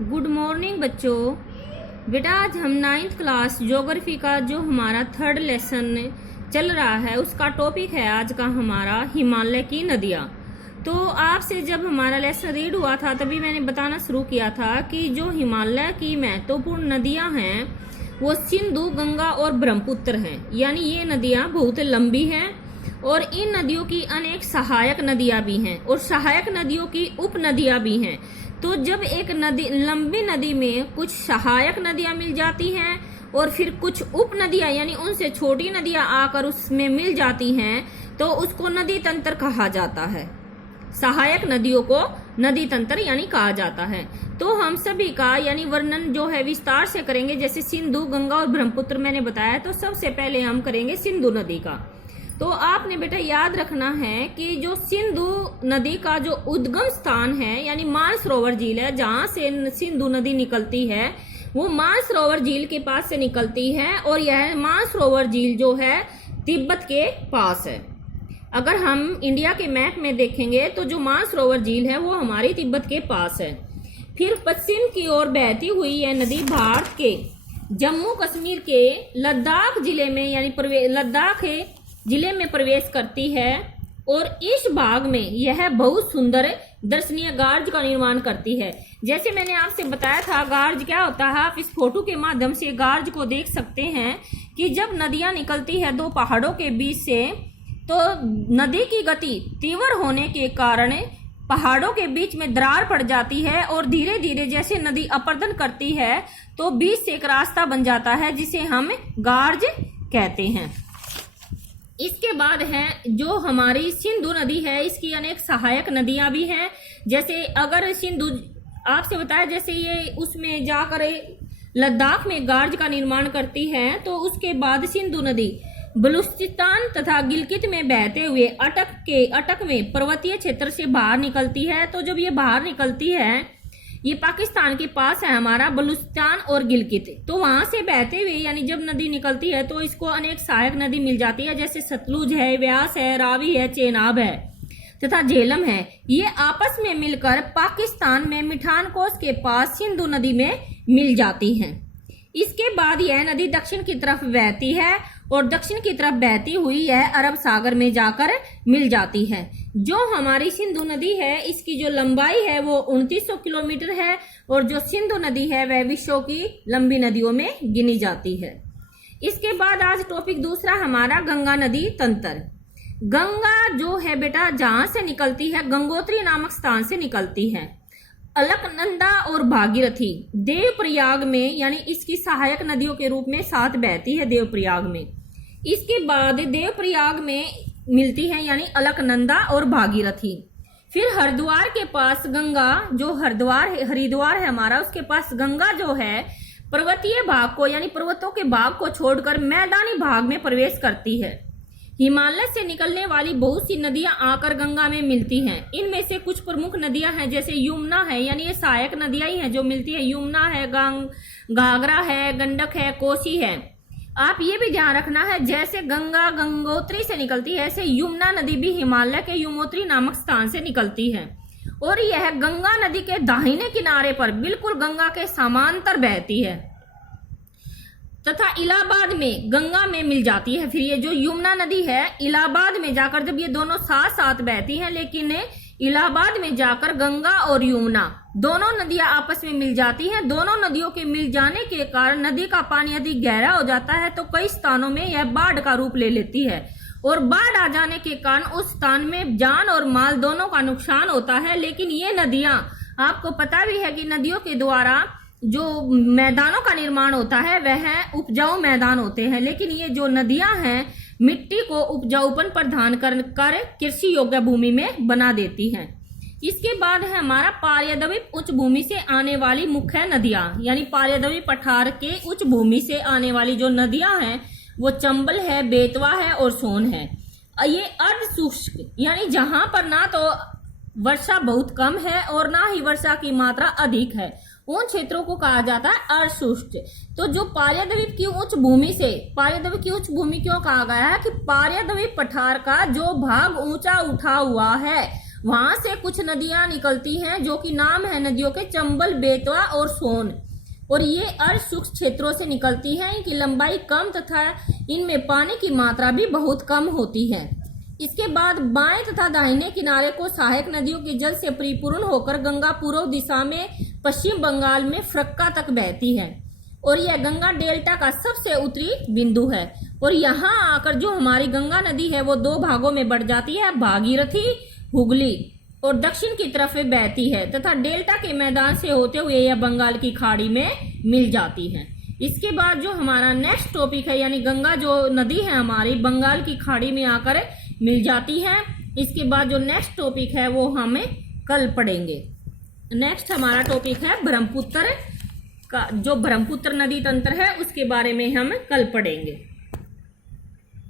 Good morning बच्चों। बेटा आज हम 9th क्लास ज्योग्राफी का जो हमारा 3rd लेसन चल रहा है उसका टॉपिक है आज का हमारा हिमालय की नदियाँ। तो आपसे जब हमारा लेसन रीड हुआ था तभी मैंने बताना शुरू किया था कि जो हिमालय की महत्वपूर्ण नदियाँ हैं वो सिंधु, गंगा और ब्रह्मपुत्र हैं। यानी ये नदियाँ बहुत लंबी हैं और इन नदियों की अनेक सहायक नदियाँ भी हैं और सहायक नदियों की उप नदियाँ भी हैं। तो जब एक नदी लंबी नदी में कुछ सहायक नदियां मिल जाती हैं और फिर कुछ उप नदियां यानी उनसे छोटी नदियां आकर उसमें मिल जाती हैं तो उसको नदी तंत्र कहा जाता है। सहायक नदियों को नदी तंत्र यानी कहा जाता है। तो हम सभी का यानी वर्णन जो है विस्तार से करेंगे। जैसे सिंधु, गंगा और ब्रह्मपुत्र मैंने बताया, तो सबसे पहले हम करेंगे सिंधु नदी का। तो आपने बेटा याद रखना है कि जो सिंधु नदी का जो उद्गम स्थान है यानी मानसरोवर झील है, जहां से सिंधु नदी निकलती है वो मानसरोवर झील के पास से निकलती है और यह मानसरोवर झील जो है तिब्बत के पास है। अगर हम इंडिया के मैप में देखेंगे तो जो मानसरोवर झील है वो हमारी तिब्बत के पास है। फिर पश्चिम की ओर बहती हुई यह नदी भारत के जम्मू कश्मीर के लद्दाख जिले में यानी लद्दाख जिले में प्रवेश करती है और इस भाग में यह बहुत सुंदर दर्शनीय गार्ज का निर्माण करती है। जैसे मैंने आपसे बताया था गार्ज क्या होता है, आप इस फोटो के माध्यम से गार्ज को देख सकते हैं कि जब नदियां निकलती है दो पहाड़ों के बीच से तो नदी की गति तीव्र होने के कारण पहाड़ों के बीच में दरार पड़ जाती है और धीरे धीरे जैसे नदी अपरदन करती है तो बीच से एक रास्ता बन जाता है जिसे हम गार्ज कहते हैं। इसके बाद है जो हमारी सिंधु नदी है, इसकी अनेक सहायक नदियां भी हैं। जैसे अगर सिंधु आपसे बताया जैसे ये उसमें जाकर लद्दाख में गार्ज का निर्माण करती है तो उसके बाद सिंधु नदी बलूचिस्तान तथा गिलगित में बहते हुए अटक में पर्वतीय क्षेत्र से बाहर निकलती है। तो जब ये बाहर निकलती है ये पाकिस्तान के पास है हमारा बलूचिस्तान और गिलगित, तो वहां से बहते हुए यानी जब नदी निकलती है तो इसको अनेक सहायक नदी मिल जाती है। जैसे सतलुज है, व्यास है, रावी है, चेनाब है तथा झेलम है। ये आपस में मिलकर पाकिस्तान में मिठानकोट के पास सिंधु नदी में मिल जाती हैं। इसके बाद यह नदी दक्षिण की तरफ बहती है और दक्षिण की तरफ बहती हुई यह अरब सागर में जाकर मिल जाती है। जो हमारी सिंधु नदी है इसकी जो लंबाई है वो 2900 किलोमीटर है और जो सिंधु नदी है वह विश्व की लंबी नदियों में गिनी जाती है। इसके बाद आज टॉपिक दूसरा हमारा गंगा नदी तंत्र। गंगा जो है बेटा जहां से निकलती है गंगोत्री नामक स्थान से निकलती है। अलकनंदा और भागीरथी देवप्रयाग में यानी इसकी सहायक नदियों के रूप में साथ बहती है देवप्रयाग में। इसके बाद देवप्रयाग में मिलती है यानी अलकनंदा और भागीरथी। फिर हरिद्वार के पास गंगा जो हरिद्वार है हमारा, उसके पास गंगा जो है पर्वतीय भाग को यानी पर्वतों के भाग को छोड़कर मैदानी भाग में प्रवेश करती है। हिमालय से निकलने वाली बहुत सी नदियां आकर गंगा में मिलती हैं। इनमें से कुछ प्रमुख नदियां हैं जैसे यमुना है यानी ये सहायक नदियां ही हैं जो मिलती है। यमुना है, घाघरा है, गंडक है, कोसी है। आप ये भी ध्यान रखना है जैसे गंगा गंगोत्री से निकलती है ऐसे यमुना नदी भी हिमालय के यमुनोत्री नामक स्थान से निकलती है और यह गंगा नदी के दाहिने किनारे पर बिल्कुल गंगा के समांतर बहती है तथा इलाहाबाद में गंगा में मिल जाती है। फिर ये जो यमुना नदी है इलाहाबाद में जाकर जब ये दोनों साथ साथ बहती हैं लेकिन इलाहाबाद में जाकर गंगा और यमुना दोनों नदियां आपस में मिल जाती हैं। दोनों नदियों के मिल जाने के कारण नदी का पानी यदि गहरा हो जाता है तो कई स्थानों में यह बाढ़ का रूप ले लेती है और बाढ़ आ जाने के कारण उस स्थान में जान और माल दोनों का नुकसान होता है। लेकिन ये नदियां आपको पता भी है कि नदियों के द्वारा जो मैदानों का निर्माण होता है वह उपजाऊ मैदान होते हैं। लेकिन ये जो नदियां हैं मिट्टी को उपजाऊपन प्रदान कर कृषि योग्य भूमि में बना देती हैं। इसके बाद है हमारा पार्यद्वीप उच्च भूमि से आने वाली मुख्य नदियां यानी पार्यद्वीप पठार के उच्च भूमि से आने वाली जो नदियां हैं वो चंबल है, बेतवा है और सोन है। ये अर्ध शुष्क यानी जहां पर ना तो वर्षा बहुत कम है और ना ही वर्षा की मात्रा अधिक है उन क्षेत्रों को कहा जाता है अर्धशुष्क। तो जो पार्यद्वीप की उच्च भूमि क्यों कहा गया है कि पार्यद्वीप पठार का जो भाग ऊंचा उठा हुआ है वहां से कुछ नदियां निकलती हैं जो कि नाम है नदियों के चंबल, बेतवा और सोन। और ये अर्ध शुष्क क्षेत्रों से निकलती हैं। इनकी लंबाई कम तथा इनमें पानी की मात्रा भी बहुत कम होती है। इसके बाद बाएं तथा दाहिने किनारे को सहायक नदियों के जल से परिपूर्ण होकर गंगा पूर्व दिशा में पश्चिम बंगाल में फरक्का तक बहती है और यह गंगा डेल्टा का सबसे उत्तरी बिंदु है। और यहाँ आकर जो हमारी गंगा नदी है वो दो भागों में बढ़ जाती है, भागीरथी, हुगली, और दक्षिण की तरफ बहती है तथा डेल्टा के मैदान से होते हुए यह बंगाल की खाड़ी में मिल जाती है। इसके बाद जो हमारा नेक्स्ट टॉपिक है, यानी गंगा जो नदी है हमारी बंगाल की खाड़ी में आकर मिल जाती है। इसके बाद जो नेक्स्ट टॉपिक है वो हमें कल पढ़ेंगे। नेक्स्ट हमारा टॉपिक है ब्रह्मपुत्र का, जो ब्रह्मपुत्र नदी तंत्र है उसके बारे में हम कल पढ़ेंगे।